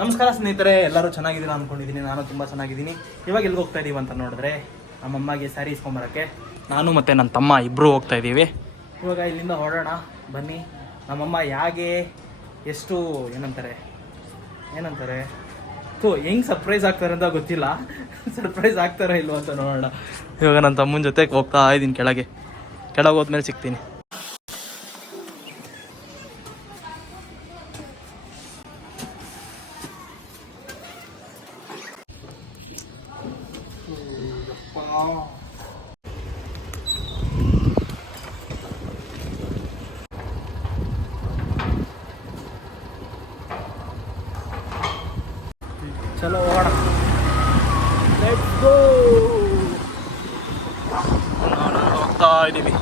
ನಮಸ್ಕಾರ ಸ್ನೇಹಿತರೆ, ಎಲ್ಲರೂ ಚೆನ್ನಾಗಿದ್ದೀರಾ ಅಂದ್ಕೊಂಡಿದ್ದೀನಿ. ನಾನು ತುಂಬ ಚೆನ್ನಾಗಿದ್ದೀನಿ. ಇವಾಗ ಎಲ್ಲಿಗೆ ಹೋಗ್ತಾ ಇದ್ದೀವಿ ಅಂತ ನೋಡಿದ್ರೆ, ನಮ್ಮಮ್ಮಗೆ ಸ್ಯಾರಿ ಇಸ್ಕೊಂಬರೋಕ್ಕೆ ನಾನು ಮತ್ತು ನನ್ನ ತಮ್ಮ ಇಬ್ಬರು ಹೋಗ್ತಾ ಇದ್ದೀವಿ. ಇವಾಗ ಇಲ್ಲಿಂದ ಹೊರಡೋಣ ಬನ್ನಿ. ನಮ್ಮಮ್ಮ ಹೇಗೆ ಎಷ್ಟು ಏನಂತಾರೆ ಹೆಂಗೆ ಸರ್ಪ್ರೈಸ್ ಆಗ್ತಾರೆ ಅಂತ ಗೊತ್ತಿಲ್ಲ. ಸರ್ಪ್ರೈಸ್ ಆಗ್ತಾರ ಇಲ್ವ ಅಂತ ನೋಡೋಣ. ಇವಾಗ ನನ್ನ ತಮ್ಮನ ಜೊತೆ ಹೋಗ್ತಾ ಇದ್ದೀನಿ. ಕೆಳಗೆ ಹೋದ್ಮೇಲೆ ಸಿಗ್ತೀನಿ. ಚಲೋ ಹೋಗೋಣ, ಲೆಟ್ಸ್ ಗೋ. ನಾನು ಹೋಗ್ತಾ ಇದ್ದೀವಿ.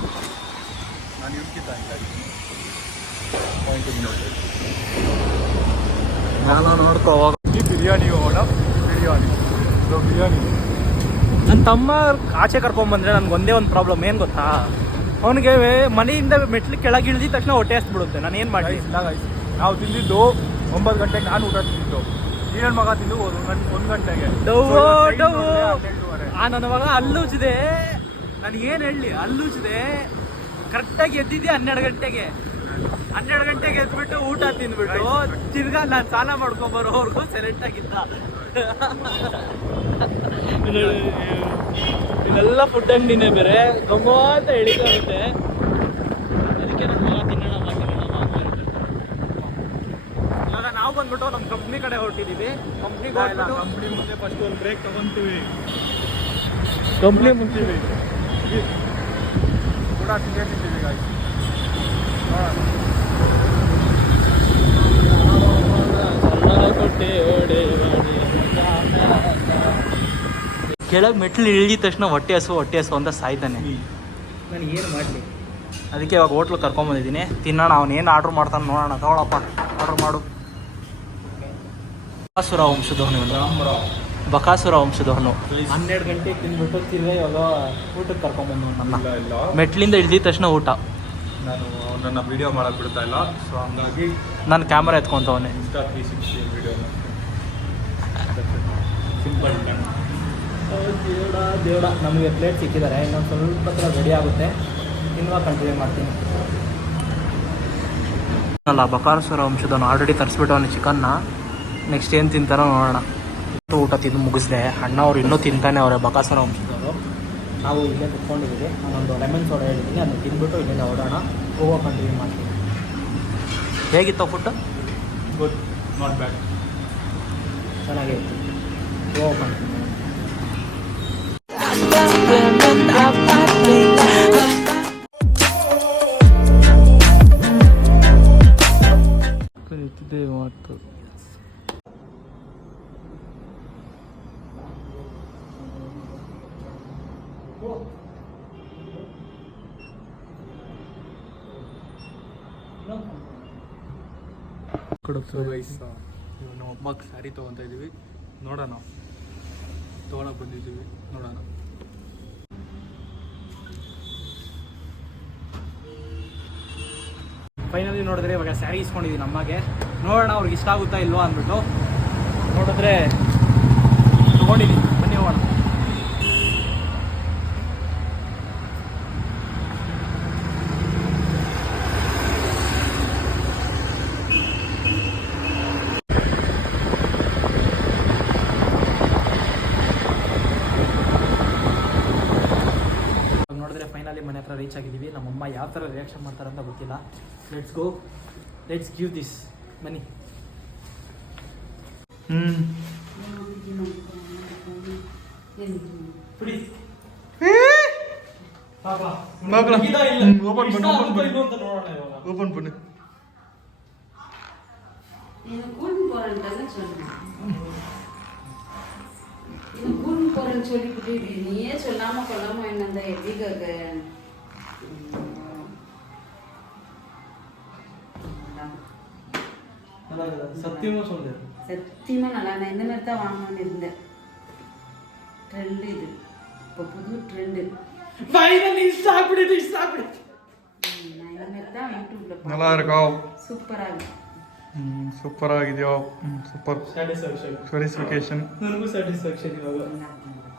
ನಾನು ನೋಡ್ಕೊ ಹೋಗ. ಬಿರಿಯಾನಿ ಹೋಗೋಣ. ಬಿರಿಯಾನಿ ನನ್ನ ತಮ್ಮ ಆಚೆ ಕರ್ಕೊಂಬಂದ್ರೆ ನನಗೆ ಒಂದೇ ಒಂದು ಪ್ರಾಬ್ಲಮ್ ಏನು ಗೊತ್ತಾ, ಅವನಿಗೆ ಮನೆಯಿಂದ ಮೆಟ್ಲು ಕೆಳಗೆ ಇಳಿದ ತಕ್ಷಣ ಹೊಟ್ಟೆ ಹಸ್ಬಿಡುತ್ತೆ. ನಾನು ಏನು ಮಾಡಲಿ? ನಾವು ತಿಂದಿದ್ದು 9 ಗಂಟೆಗೆ, ನಾನು ಊಟ ತಿಂದಿದ್ದು. ನೀನು ಮಗ ತಿಂದು 1 ಗಂಟೆಗೆ. ನನ್ನ ಮಗ ಅಲ್ಲೂಚಿದೆ. ನನಗೇನು ಹೇಳಿ, ಅಲ್ಲೂಚಿದೆ. ಕರೆಕ್ಟಾಗಿ ಎದ್ದಿದ್ದೆ 12 ಗಂಟೆಗೆ. 12 ಗಂಟೆಗೆ ಎದ್ಬಿಟ್ಟು ಊಟ ತಿಂದ್ಬಿಟ್ಟು ತಿರ್ಗಾ ನಾನು ಸ್ನಾನ ಮಾಡ್ಕೊಂಬರೋವರೆಗೂ ಸೈಲೆಂಟ್ ಆಗಿದ್ದ. ಇಲ್ಲೆಲ್ಲ ಫುಡ್ ಅಂಗಡಿನೇ ಬೇರೆ ಗಮ್ಮ ಅಂತ ಎಳಿತಾಗುತ್ತೆ. ಅದಕ್ಕೆ ನನ್ನ ಮಗ ತಿನ್ನೋಣ. ಇವಾಗ ನಾವು ಬಂದ್ಬಿಟ್ಟು ನಮ್ಮ ಕಂಪ್ನಿ ಕಡೆ ಹೊರಟಿದ್ದೀವಿ. ಕಂಪ್ನಿ ಮುಂದೆ ಫಸ್ಟ್ ಒಂದು ಬ್ರೇಕ್ ತಗೊಂತೀವಿ. ಕಂಪ್ನಿ ಮುಂತೀವಿ ಕೂಡ ತಿಂತೀವಿ ಗಾಡಿ. ಕೆಳಗೆ ಮೆಟ್ಲು ಇಳಿದ ತಕ್ಷಣ ಹೊಟ್ಟೆ ಹಸು ಅಂತ ಸಾಯ್ತಾನೆ. ನಾನು ಏನು ಮಾಡಲಿ? ಅದಕ್ಕೆ ಇವಾಗ ಹೋಟ್ಲು ಕರ್ಕೊಂಬಂದಿದ್ದೀನಿ. ತಿನ್ನೋಣ. ಅವನೇನು ಆರ್ಡ್ರ್ ಮಾಡ್ತಾನೆ ನೋಡೋಣ. ತಗೊಳಪ್ಪ, ಆರ್ಡ್ರ್ ಮಾಡು. ಬಕಾಸುರ ವಂಶದವನು 12 ಗಂಟೆಗೆ ತಿಂದ್ಬಿಟ್ಟು ತಿರ್ಗ ಇವಾಗ ಊಟಕ್ಕೆ ಕರ್ಕೊಂಬಂದು ನನ್ನ ಮೆಟ್ಲಿಂದ ಇಳಿದ ತಕ್ಷಣ ಊಟ. ನಾನು ನನ್ನ ವಿಡಿಯೋ ಮಾಡಕ್ಕೆ ಬಿಡ್ತಾ ಇಲ್ಲ, ಸೊ ಹಂಗಾಗಿ ನಾನು ಕ್ಯಾಮ್ರಾ ಎತ್ಕೊಂತವನೆ. ಇನ್ಸ್ಟಾ 360 ವಿಡಿಯೋನ ಸಿಂಪಲ್. ದೇವಡ ನಮಗೆ ಪ್ಲೇಟ್ ಸಿಕ್ಕಿದ್ದಾರೆ. ಇನ್ನೊಂದು ಸ್ವಲ್ಪ ಹತ್ರ ರೆಡಿ ಆಗುತ್ತೆ. ಇನ್ವಾಗ ಕಂಟಿನ್ಯೂ ಮಾಡ್ತೀನಿ. ಅಲ್ಲ, ಬಕಾಸುರ ವಂಶದವನು ಆಲ್ರೆಡಿ ತರಿಸ್ಬಿಟ್ಟು ಅವನು ಚಿಕನ್ನ. ನೆಕ್ಸ್ಟ್ ಏನು ತಿಂತಾನೋ ನೋಡೋಣ. ಊಟ ತಿಂದು ಮುಗಿಸ್ದೆ. ಅಣ್ಣ ಅವ್ರು ಇನ್ನೂ ತಿಂತಾನೆ ಅವರೇ, ಬಕಾಸುರ ವಂಶದವರು. ನಾವು ಇಲ್ಲೇ ಕುತ್ಕೊಂಡಿದ್ದೀವಿ. ನಾನೊಂದು ಲೆಮನ್ ಸೋಡಾ ಹೇಳಿದ್ದೀನಿ, ಅದನ್ನು ತಿಂದ್ಬಿಟ್ಟು ಇಲ್ಲಿಂದ ಹೊರಡೋಣ. ಹೋಗೋ ಕಂಟಿನ್ಯೂ ಮಾಡ್ತೀನಿ. ಹೇಗಿತ್ತು ಫುಡ್? ಗುಡ್, ನಾಟ್ ಬ್ಯಾಡ್, ಚೆನ್ನಾಗೇ ಇತ್ತು. ಹೋಗೋ ಕಂಟಿನ್ಯೂ. ಮಾತು ನಾವು ಅಮ್ಮಕ್ಕೆ ಸ್ಯಾರಿ ತೊಗೊತಾ ಇದ್ದೀವಿ. ನೋಡೋಣ, ತೊಗೊಳಕ್ಕೆ ಬಂದಿದ್ದೀವಿ. ನೋಡೋಣ. ಫೈನಲಿ ನೋಡಿದ್ರೆ ಇವಾಗ ಸ್ಯಾರಿ ಇಸ್ಕೊಂಡಿದ್ದೀನಿ ಅಮ್ಮಗೆ. ನೋಡೋಣ ಅವ್ರಿಗೆ ಇಷ್ಟ ಆಗುತ್ತಾ ಇಲ್ವಾ ಅಂದ್ಬಿಟ್ಟು. ನೋಡಿದ್ರೆ ತೊಗೊಂಡಿದ್ದೀನಿ. ಬನ್ನಿ ಹೋಗೋಣ. ನೋಡಿದ್ರೆ ಫೈನಲಿ ಮನೆ ಹತ್ರ ರೀಚ್ ಆಗಿದ್ದೀವಿ. ನಮ್ಮಮ್ಮ ಯಾವ ಥರ ರಿಯಾಕ್ಷನ್ ಮಾಡ್ತಾರೆ ಅಂತ ಗೊತ್ತಿಲ್ಲ. Let's go, let's give this money. Open பண்ணு. சொல்லிட்டு நீயே சொல்லாம கொள்ளாம என்ன எப்படி கேட்க? சத்தியமா நல்லா. நான் இந்த மாதிரி தான் வாங்கணும்னு இருந்தேன். ட்ரெண்ட் இது, இப்போ புது ட்ரெண்டு. ஃபைனலி சாப்பிடு. நான் இந்த மாதிரி தான் யூடியூப்ல நல்லா இருக்கும். சூப்பரா இருக்கு. ಸೂಪರ್ ಆಗಿದೆಯೋ ಸೂಪರ್ ಸ್ಯಾಟಿಸ್ಫ್ಯಾಕ್ಷನ್ ಸ್ಪೆಸಿಫಿಕೇಶನ್ ನನಗೂ ಸ್ಯಾಟಿಸ್ಫ್ಯಾಕ್ಷನ್ ಇವಾಗ ಇಲ್ಲ